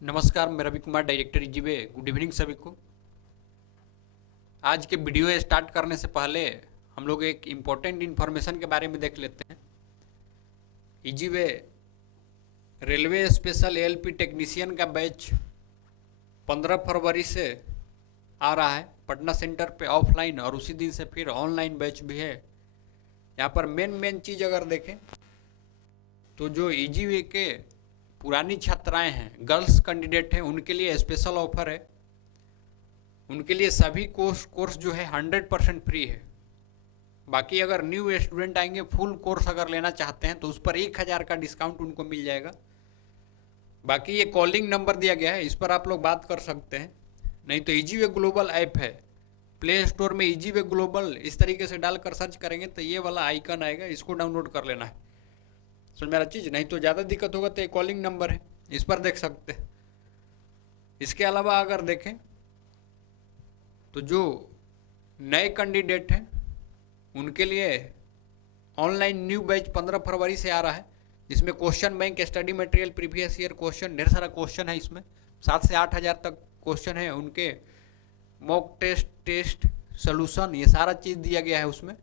नमस्कार, मैं Ravi Kumar, director Easyway. Good evening सभी को। आज के वीडियो स्टार्ट करने से पहले हम लोग एक इम्पोर्टेंट इन्फॉर्मेशन के बारे में देख लेते हैं। Easyway railway special ALP technician का बैच 15 फरवरी से आ रहा है पटना सेंटर पे ऑफलाइन, और उसी दिन से फिर ऑनलाइन बैच भी है। यहाँ पर मेन चीज़ अगर देखें तो जो ईजीवे के पुरानी छात्राएं हैं, गर्ल्स कैंडिडेट हैं, उनके लिए स्पेशल ऑफर है। उनके लिए सभी कोर्स जो है 100% फ्री है। बाकी अगर न्यू स्टूडेंट आएंगे, फुल कोर्स अगर लेना चाहते हैं तो उस पर 1000 का डिस्काउंट उनको मिल जाएगा। बाकी ये कॉलिंग नंबर दिया गया है, इस पर आप लोग बात कर सकते हैं। नहीं तो ईजीवे ग्लोबल ऐप है, प्ले स्टोर में ईजीवे ग्लोबल इस तरीके से डालकर सर्च करेंगे तो ये वाला आइकन आएगा, इसको डाउनलोड कर लेना है। समझ मेरा चीज़। नहीं तो ज़्यादा दिक्कत होगा तो एक कॉलिंग नंबर है, इस पर देख सकते हैं। इसके अलावा अगर देखें तो जो नए कैंडिडेट हैं उनके लिए ऑनलाइन न्यू बैच 15 फरवरी से आ रहा है, जिसमें question bank, study material, previous year question, ढेर सारा क्वेश्चन है। इसमें 7 से 8 हज़ार तक क्वेश्चन है। उनके मॉक टेस्ट सोल्यूशन, ये सारा चीज़ दिया गया है उसमें।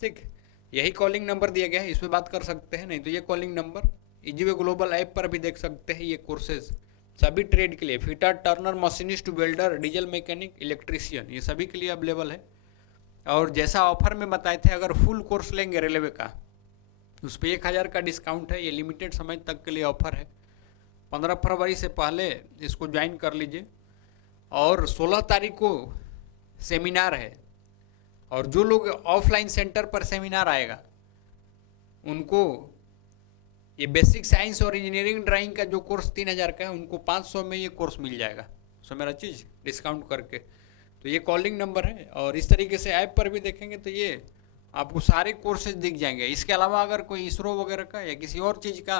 ठीक, यही कॉलिंग नंबर दिया गया है, इस पर बात कर सकते हैं। नहीं तो ये calling number Easyway global app पर भी देख सकते हैं। ये कोर्सेज सभी ट्रेड के लिए, fitter, Turner, machinist, welder, diesel mechanic, electrician, ये सभी के लिए अवेलेबल है। और जैसा ऑफर में बताए थे, अगर फुल कोर्स लेंगे रेलवे का उस पर 1000 का डिस्काउंट है। ये लिमिटेड समय तक के लिए ऑफर है। 15 फरवरी से पहले इसको ज्वाइन कर लीजिए। और 16 तारीख को सेमिनार है, और जो लोग ऑफलाइन सेंटर पर सेमिनार आएगा उनको ये बेसिक साइंस और इंजीनियरिंग ड्राइंग का जो कोर्स 3000 का है, उनको 500 में ये कोर्स मिल जाएगा। सो मेरा चीज़ डिस्काउंट करके। तो ये कॉलिंग नंबर है। और इस तरीके से ऐप पर भी देखेंगे तो ये आपको सारे कोर्सेज दिख जाएंगे। इसके अलावा अगर कोई इसरो वगैरह का या किसी और चीज़ का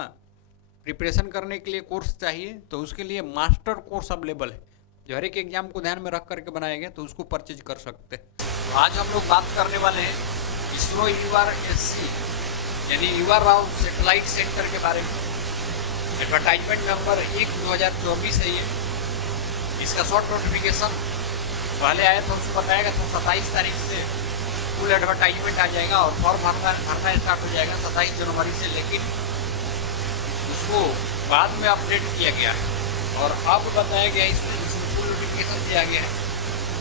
प्रिपरेशन करने के लिए कोर्स चाहिए तो उसके लिए मास्टर कोर्स अवेलेबल है, जो हर एक एग्जाम को ध्यान में रख करके बनाया गया, तो उसको परचेज कर सकते हैं। तो आज हम लोग बात करने वाले हैं इसरो URSC यानी युवा राव सैटेलाइट सेंटर के बारे में। एडवर्टाइजमेंट नंबर 1/2024 है ये। इसका शॉर्ट नोटिफिकेशन पहले आया था, उसको बताया गया था 27 तारीख से फुल एडवर्टाइजमेंट आ जाएगा और फॉर्म भरना स्टार्ट हो जाएगा 27 जनवरी से। लेकिन उसको बाद में अपडेट किया गया है और अब बताया गया इसमें फुल नोटिफिकेशन दिया गया है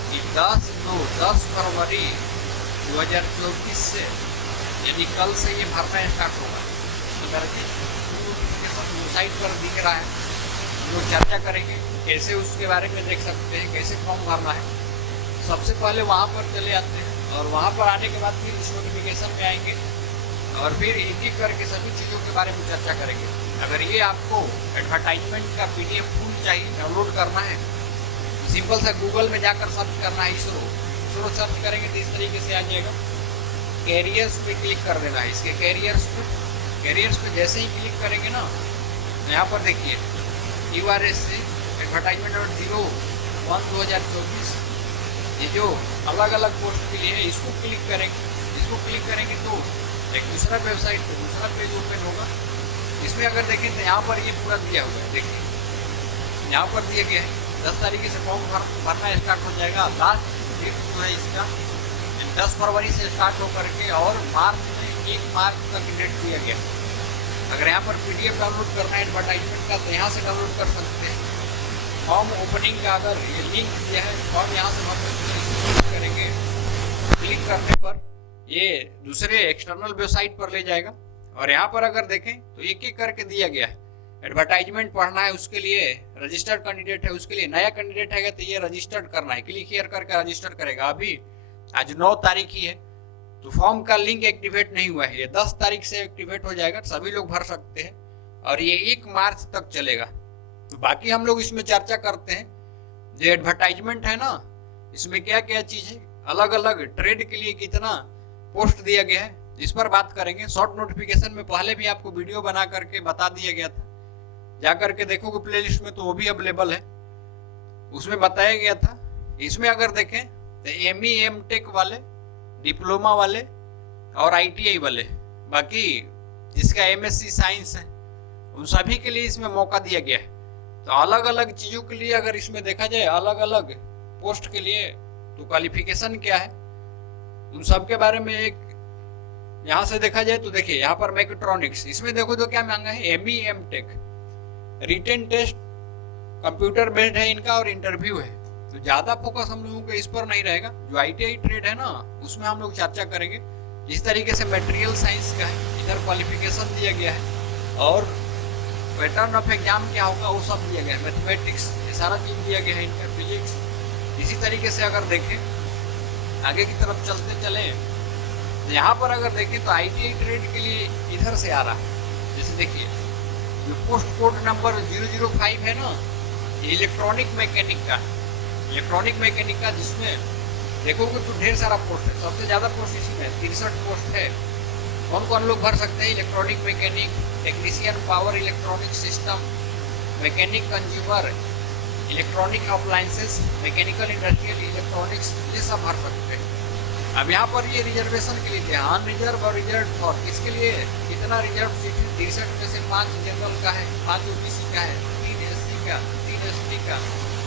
कि 10 फरवरी 2024 से, यानी कल से ये भरना स्टार्ट होगा। तो मेरा नोटिफिकेशन वेबसाइट पर दिख रहा है, जो चर्चा करेंगे कैसे उसके बारे में देख सकते हैं, कैसे फॉर्म भरना है। सबसे पहले वहाँ पर चले जाते हैं और वहाँ पर आने के बाद फिर इस नोटिफिकेशन में आएंगे और फिर एक एक करके सभी चीज़ों के बारे में चर्चा करेंगे। अगर ये आपको एडवर्टाइजमेंट का PDF फुल चाहिए, डाउनलोड करना है, सिंपल सा गूगल में जाकर सर्च करना है इसरो सर्च करेंगे तो इस तरीके से आ जाएगा। कैरियर्स पे क्लिक कर देना है। इसके कैरियर्स पे जैसे ही क्लिक करेंगे ना, यहाँ पर देखिए URSC एडवर्टाइजमेंट नंबर 01/2024, ये जो अलग अलग पोस्ट के लिए है, इसको क्लिक करेंगे तो एक दूसरा वेबसाइट पे दूसरा पेज ओपन होगा। इसमें अगर देखें तो यहाँ पर ये पूरा दिया हुआ है। देखिए यहाँ पर दिया गया है 10 तारीख से फॉर्म भरना स्टार्ट हो जाएगा। लास्ट डेट जो है इसका 10 फरवरी से स्टार्ट होकर के और मार्च में 1 मार्च तक डेट दिया गया। अगर यहाँ पर PDF डाउनलोड करना है एडवर्टाइजमेंट का तो यहाँ से डाउनलोड कर सकते हैं। फॉर्म ओपनिंग का अगर ये लिंक दिया है, फॉर्म यहाँ से हम करेंगे, क्लिक करने पर ये दूसरे एक्सटर्नल वेबसाइट पर ले जाएगा। और यहाँ पर अगर देखें तो एक एक करके दिया गया है। एडवर्टाइजमेंट पढ़ना है उसके लिए रजिस्टर्ड कैंडिडेट है, उसके लिए नया कैंडिडेट है तो ये रजिस्टर्ड करना है, क्लिक हियर करके रजिस्टर करेगा। अभी आज 9 तारीख ही है तो फॉर्म का लिंक एक्टिवेट नहीं हुआ है, ये 10 तारीख से एक्टिवेट हो जाएगा। सभी लोग भर सकते हैं और ये 1 मार्च तक चलेगा। तो बाकी हम लोग इसमें चर्चा करते हैं। जो एडवर्टाइजमेंट है ना, इसमें क्या क्या चीज़ है, अलग अलग ट्रेड के लिए कितना पोस्ट दिया गया है, इस पर बात करेंगे। शॉर्ट नोटिफिकेशन में पहले भी आपको वीडियो बना करके बता दिया गया था, जा करके देखोगे प्लेलिस्ट में तो वो भी अवेलेबल है, उसमें बताया गया था। इसमें अगर देखें तो ME MTech वाले, डिप्लोमा वाले और ITI वाले, बाकी जिसका MSc साइंस है उन सभी के लिए इसमें मौका दिया गया है। तो अलग अलग चीजों के लिए अगर इसमें देखा जाए, अलग अलग पोस्ट के लिए तो क्वालिफिकेशन क्या है उन सब के बारे में एक यहाँ से देखा जाए तो देखिए, यहाँ पर मैकेट्रॉनिक्स, इसमें देखो तो क्या मांगा है, M tech, written test computer based है इनका और इंटरव्यू है। तो ज्यादा फोकस हम लोगों को इस पर नहीं रहेगा। जो आईटीआई ट्रेड है ना, उसमें हम लोग चर्चा करेंगे। जिस तरीके से मटेरियल साइंस का है, इधर क्वालिफिकेशन दिया गया है और पैटर्न ऑफ एग्जाम क्या होगा वो सब दिया गया है, मैथमेटिक्स ये सारा चीज दिया गया है इनका, फिजिक्स। इसी तरीके से अगर देखें आगे की तरफ चलते चले, यहाँ पर अगर देखें तो आईटीआई ट्रेड के लिए इधर से आ रहा है। जैसे देखिए जो पोस्ट कोड नंबर 005 है ना, ये इलेक्ट्रॉनिक मैकेनिक का, इलेक्ट्रॉनिक मैकेनिक का, जिसमें देखोगे तो ढेर सारा पोस्ट है। सबसे ज्यादा पोस्ट इसी में 63 पोस्ट है। कौन कौन लोग भर सकते हैं? Electronic mechanic, technician power electronic system, mechanic consumer, electronic appliances, mechanical industrial electronics, ये सब भर सकते हैं। अब यहाँ पर ये रिजर्वेशन के लिए ध्यान, रिजर्व और रिजर्व फॉर, इसके लिए कितना रिजर्व सीट है? 63 में से 5 जनरल का है, 5 ओबीसी का है, 3 एससी का, 3 एसटी का,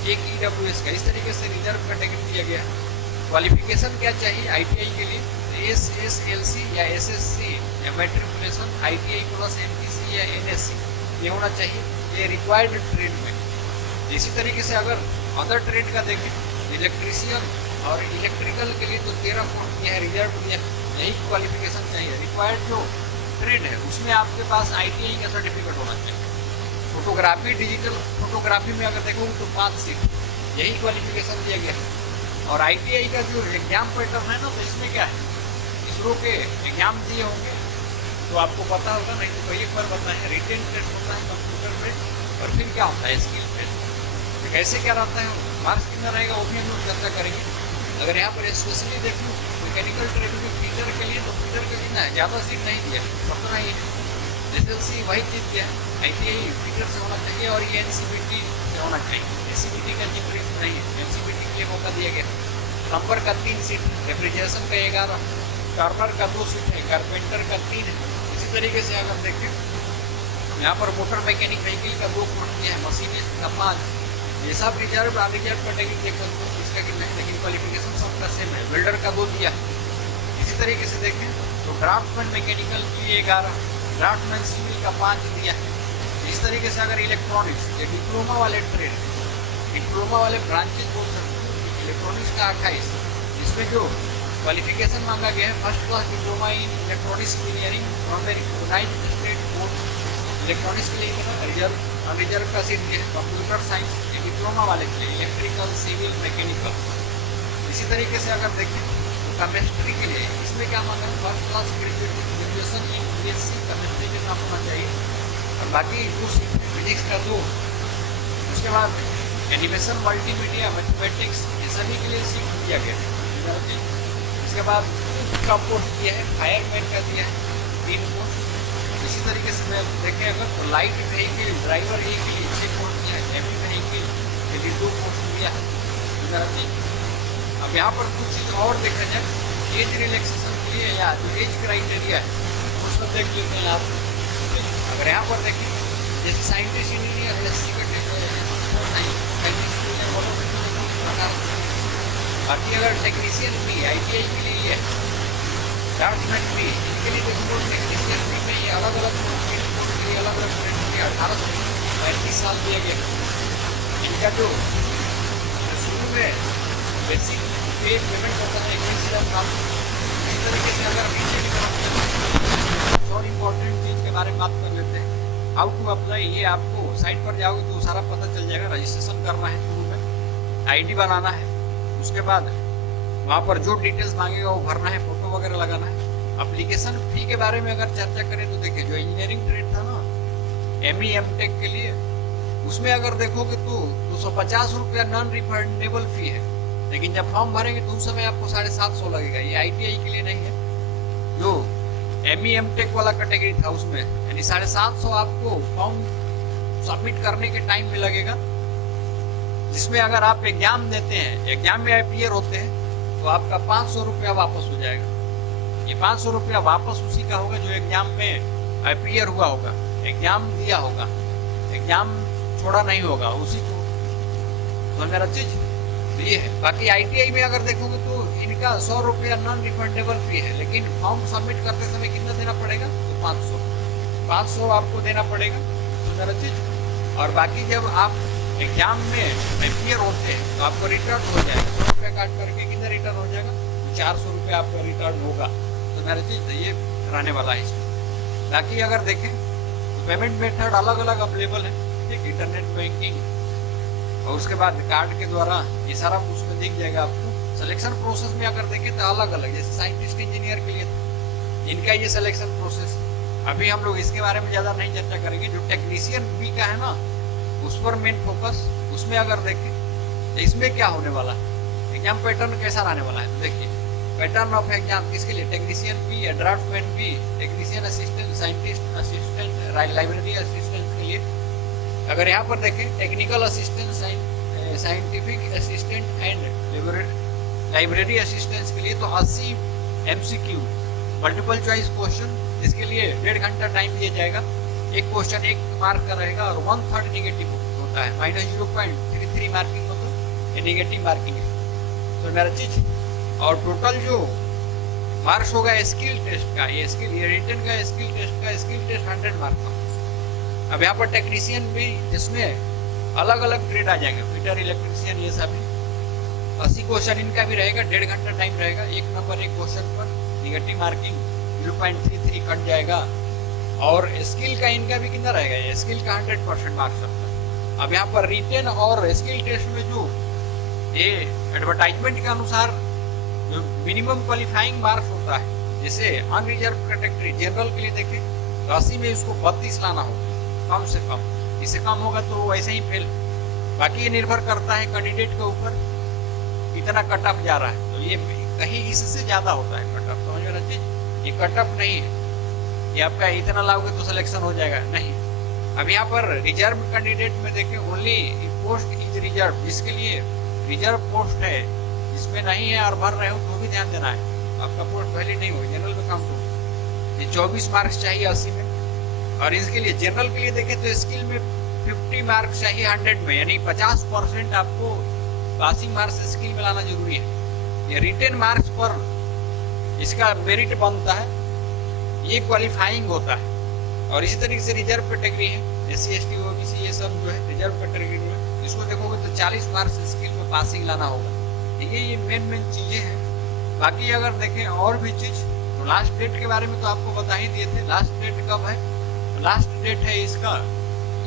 1 ईडब्ल्यूएस का। इस तरीके से रिजर्व कैटेगरी दिया गया है। क्वालिफिकेशन क्या चाहिए आईटीआई के लिए? एसएसएलसी या एसएससी या मैट्रिकुलेशन, आईटीआई प्लस एमपीसी या एनएससी, ये होना चाहिए, ये रिक्वायर्ड ट्रेड में। इसी तरीके से अगर अदर ट्रेड का देखें, इलेक्ट्रीशियन और इलेक्ट्रिकल के लिए तो 13 पोस्ट दिया है, रिजर्व दिया है, यही क्वालिफिकेशन चाहिए। रिक्वायर्ड जो ट्रेड है उसमें आपके पास आईटीआई का सर्टिफिकेट होना चाहिए। फोटोग्राफी, डिजिटल फोटोग्राफी में अगर देखोगे तो 5 सीट, यही क्वालिफिकेशन दिया गया है। और आईटीआई का जो एग्जाम पैटर्न है ना, तो इसमें क्या है, इसरो के एग्जाम दिए होंगे तो आपको पता होगा, नहीं तो कई एक बार बताएं। रिटेन टेस्ट होता है कंप्यूटर पे, और फिर क्या होता है स्किल टेस्ट। तो कैसे क्या रहता है, मार्क्स कितना रहेगा वो भी हम लोग चर्चा करेंगे। अगर यहाँ पर स्पेशली देख लूँ मैकेनिकल ट्रेड में फीटर के लिए, तो फीटर का कितना है, ज़्यादा सीट नहीं दिया, उतना ही है। एसएलसी वही चीज़ दिया है, आईटीआई फीटर से होना चाहिए और ये एनसीबीटी से होना चाहिए। एनसीबीटी का जिक्र नहीं है, एनसीबीटी के लिए मौका दिया गया। प्लम्बर का 3 सीट, रेफ्रिजरेशन का 11, टर्नर का 2 सीट है, कारपेंटर का 3 है। इसी तरीके से अगर देखें यहाँ पर मोटर मैकेनिक व्हीकल का 2 पोस्ट दिया है, मशीनिस्ट का 5। ये सब रिजर्व अनरिजर्व कैटेगरी देख सकते हो, इसका कितना है, लेकिन क्वालिफिकेशन सबका सेम है। वेल्डर का 2 दिया है। इसी तरीके से देखें तो ड्राफ्टमैन मैकेनिकल के लिए 11, ड्राफ्टमैन सिविल का 5 दिया है। इस तरीके से अगर इलेक्ट्रॉनिक्स, ये डिप्लोमा वाले ट्रेड, डिप्लोमा वाले ब्रांचेज बोल सकते हो, इलेक्ट्रॉनिक्स का 28, इसमें जो क्वालिफिकेशन मांगा गया है, first class diploma in electronics engineering from the recognised state board. Electronics के लिए कितना, रिजर्व अनरिजर्व का सीट दिया है। कंप्यूटर साइंस के डिप्लोमा वाले के लिए, इलेक्ट्रिकल, सिविल, मैकेनिकल। इसी तरीके से अगर देखें तो केमिस्ट्री के लिए, इसमें क्या मांगा है, first class graduation in BSc chemistry के नाम होना चाहिए। और बाकी 2 सीट, फिजिक्स का 2, उसके बाद एनिमेशन, मल्टीमीडिया, मैथमेटिक्स, ये सभी के लिए सीट दिया गया है। इसके बाद का पोस्ट दिया है, फायरमैन का दिया है 3 पोस्ट। इसी तरीके से मैं देखें अगर तो लाइट व्हीकल ड्राइवर के लिए 6 पोस्ट दिया है, हैवी व्हीकल के लिए 2 पोस्ट दिया है। अब यहाँ पर कुछ चीज़ और देखा जाए, एज रिलैक्सेशन के लिए या जो एज क्राइटेरिया है वो सब देख लेते हैं आप। अगर यहाँ पर देखें जैसे साइंटिस्ट इंजीनियर एससी का बाकी अगर टेक्नीशियन भी आईटीआई के लिए है, ड्राफ्टमैन भी, इसके लिए देखो टेक्नीशियन भी में ये अलग अलग के लिए अलग अलग ट्रेड के 18 से 35 साल दिया गया। इनका जो शुरू में बेसिक पे पेमेंट होता है 21,000 साल। इस तरीके से अगर नीचे की तरफ और इम्पोर्टेंट चीज़ के बारे में बात कर लेते हैं, हाउ टू अप्लाई। ये आपको साइट पर जाओगे तो सारा पता चल जाएगा। रजिस्ट्रेशन करना है, शुरू में आईडी बनाना है, उसके बाद वहाँ पर जो डिटेल्स मांगेगा वो भरना है, फोटो वगैरह लगाना है। एप्लीकेशन फी के बारे में अगर चर्चा करें तो देखिए जो इंजीनियरिंग ट्रेड था ना, एमई एमटेक के लिए, उसमें अगर देखोगे तो 250 रुपया नॉन रिफंडेबल फी है। लेकिन जब फॉर्म भरेंगे तो उस समय आपको 750 लगेगा। ये आईटीआई के लिए नहीं है। जो एमई एमटेक वाला कैटेगरी था उसमें यानी 750 आपको फॉर्म सबमिट करने के टाइम में लगेगा, जिसमें अगर आप एग्जाम देते हैं, एग्जाम में अपीयर होते हैं, तो आपका 500 रुपया वापस हो जाएगा। ये 500 रुपया वापस उसी का होगा जो एग्जाम में अपीयर हुआ होगा, एग्जाम दिया होगा। एग्जाम छोड़ा नहीं होगा उसी को, तो मेरा चीज तो ये है। बाकी ITI में अगर देखोगे तो इनका 100 रुपया नॉन रिफंडेबल फी है, लेकिन फॉर्म सबमिट करते समय कितना देना पड़ेगा, तो 500 आपको देना पड़ेगा, तो मेरा चीज। और बाकी जब आप एग्जाम में अपियर होते हैं तो आपको रिटर्न हो जाएगा, 100 रुपया काट करके कितना रिटर्न हो जाएगा, 400 रुपया आपका रिटर्न होगा, तो मेरा चीज ये रहने वाला है इसमें। बाकी अगर देखें तो पेमेंट मेथड अलग अलग अवेलेबल है, ठीक, इंटरनेट बैंकिंग और उसके बाद कार्ड के द्वारा, ये सारा उसमें दिख जाएगा आपको। सिलेक्शन प्रोसेस में अगर देखें तो अलग अलग, जैसे साइंटिस्ट इंजीनियर के लिए इनका ये सिलेक्शन प्रोसेस, अभी हम लोग इसके बारे में ज़्यादा नहीं चर्चा करेंगे। जो टेक्नीशियन बी का है ना, उस पर मेन फोकस, उसमें अगर देखें तो इसमें क्या होने वाला है, एग्जाम पैटर्न कैसा रहने वाला है। तो देखिए पैटर्न ऑफ एग्जाम किसके लिए, technician B, draftman B, technician assistant, scientist assistant, library assistant के लिए। अगर यहाँ पर देखें technical assistant, scientific assistant and library assistant के लिए तो 80 MCQ मल्टीपल चॉइस क्वेश्चन, इसके लिए 1.5 घंटा टाइम दिया जाएगा। एक क्वेश्चन 1 मार्क का रहेगा और 1/3 निगेटिव होता है, -0.33 मार्किंग होता है, निगेटिव मार्किंग है, तो मेरा चीज। और टोटल जो मार्क्स होगा स्किल टेस्ट का, ये स्किल, ये रिटन का स्किल टेस्ट का, स्किल टेस्ट 100 मार्क का। अब यहाँ पर टेक्नीशियन भी, जिसमें अलग अलग ग्रेड आ जाएंगे, फिटर, इलेक्ट्रीशियन, ये सब 80 क्वेश्चन इनका भी रहेगा, 1.5 घंटा टाइम रहेगा। एक नंबर एक क्वेश्चन पर निगेटिव मार्किंग 0.33 कट जाएगा। और स्किल का इनका भी कितना रहेगा, ये स्किल का 100% मार्क्स रखता है। अब यहाँ पर रिटेन और स्किल टेस्ट में जो ये एडवर्टाइजमेंट के अनुसार जो मिनिमम क्वालिफाइंग मार्क्स होता है, जैसे अनरिजर्व कैटेगरी जनरल के लिए देखें तो 80 में इसको 32 लाना होगा कम से कम, इससे कम होगा तो वैसे ही फेल। बाकी ये निर्भर करता है कैंडिडेट के ऊपर कितना कट ऑफ जा रहा है, तो ये कहीं इससे ज़्यादा होता है कट ऑफ, समझ में चीज। ये कट ऑफ नहीं है ये आपका इतना लाओगे तो सिलेक्शन हो जाएगा, नहीं। अब यहाँ पर रिजर्व कैंडिडेट में देखें, ओनली पोस्ट इज रिजर्व, जिसके लिए रिजर्व पोस्ट है, जिसमें नहीं है और भर रहे हो तो भी ध्यान देना है, आपका पोस्ट वैलिड नहीं हो, जनरल में काउंट हो। ये 24 मार्क्स चाहिए 80 में। और इसके लिए जनरल के लिए देखें तो स्किल में 50 मार्क्स चाहिए 100 में, यानी 50% आपको पासिंग मार्क्स स्किल में लाना जरूरी है। ये रिटेन मार्क्स पर इसका मेरिट बनता है, ये क्वालिफाइंग होता है। और इसी तरीके से रिजर्व कैटेगरी है, SC ST OBC, ये सब जो है रिजर्व कैटेगरी में, इसको देखोगे तो 40 मार्क्स स्किल में पासिंग लाना होगा। ये मेन चीज़ें हैं। बाकी अगर देखें और भी चीज़ तो लास्ट डेट के बारे में तो आपको बता ही दिए थे। लास्ट डेट कब है, लास्ट डेट है इसका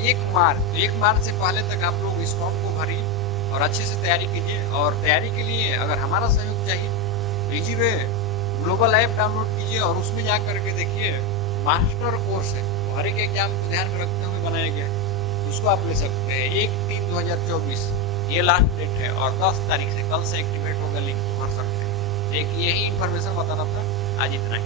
1 मार्च। तो 1 मार्च से पहले तक आप लोग इस फॉर्म को भरिए और अच्छे से तैयारी कीजिए। और तैयारी के लिए अगर हमारा सहयोग चाहिए तो इजीवे ग्लोबल ऐप डाउनलोड कीजिए और उसमें जा करके देखिए मास्टर कोर्स है, हर एक एग्जाम को ध्यान में रखते हुए बनाया गया है, उसको आप ले सकते हैं। 1/3/2024 ये लास्ट डेट है और 10 तारीख से, कल से एक्टिवेट होगा लिंक, भर सकते हैं। एक यही इन्फॉर्मेशन बताना था, आज इतना ही।